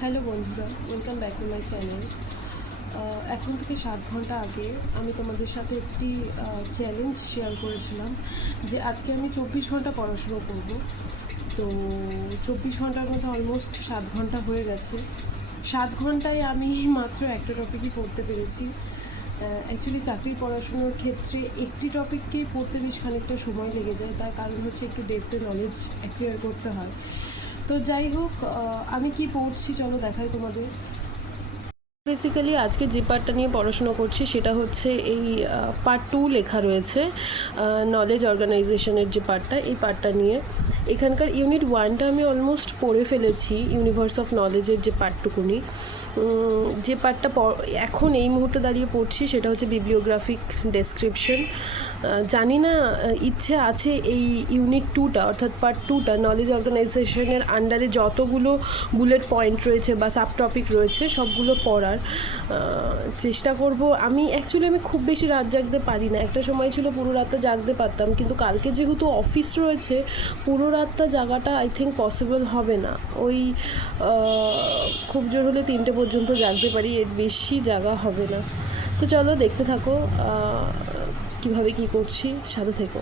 Hello বন্ধুরা, welcome back to my channel. এখন থেকে 7 ঘন্টা আগে আমি তোমাদের সাথে একটি চ্যালেঞ্জ শেয়ার করেছিলাম যে আজকে আমি 24 ঘন্টা পড়াশুনো করব। তো 24 ঘন্টার মধ্যে অলমোস্ট 7 ঘন্টা হয়ে গেছে। 7 ঘন্টায় আমি মাত্র একটা টপিকই পড়তে পেরেছি। অ্যাকচুয়ালি চাকরির পড়াশুনোর ক্ষেত্রে একটি টপিককেই পড়তে বেশ খানিকটা সময় লেগে যায়, তার কারণ হচ্ছে একটু ডেপথে নলেজ অ্যাকুয়ার করতে হয়। তো যাই হোক, আমি কি পড়ছি চলো দেখাই তোমাদের। বেসিক্যালি আজকে যে পার্টটা নিয়ে পড়াশোনা করছি সেটা হচ্ছে এই পার্ট 2 লেখা রয়েছে, নলেজ অর্গানাইজেশনের যে পার্টটা, এই পার্টটা নিয়ে। এখানকার ইউনিট 1টা আমি অলমোস্ট পড়ে ফেলেছি, ইউনিভার্স অফ নলেজের যে পার্টটুকুনি। যে পার্টটা এখন এই মুহূর্তে দাঁড়িয়ে পড়ছি সেটা হচ্ছে বিবলিওগ্রাফিক ডেসক্রিপশন। জানি না, ইচ্ছে আছে এই ইউনিট 2টা অর্থাৎ পার্ট 2টা নলেজ অর্গানাইজেশনের আন্ডারে যতগুলো বুলেট পয়েন্ট রয়েছে বা সাব টপিক রয়েছে সবগুলো পড়ার চেষ্টা করব। আমি খুব বেশি রাত জাগতে পারি না। একটা সময় ছিল পুরো রাতটা জাগতে পারতাম, কিন্তু কালকে যেহেতু অফিস রয়েছে পুরো রাতটা জাগাটা আই থিঙ্ক পসিবল হবে না। ওই খুব জোর হলে 3টে পর্যন্ত জাগতে পারি, এর বেশি জাগা হবে না। তো চলো দেখতে থাকো কীভাবে কী করছি, সাথে থেকো।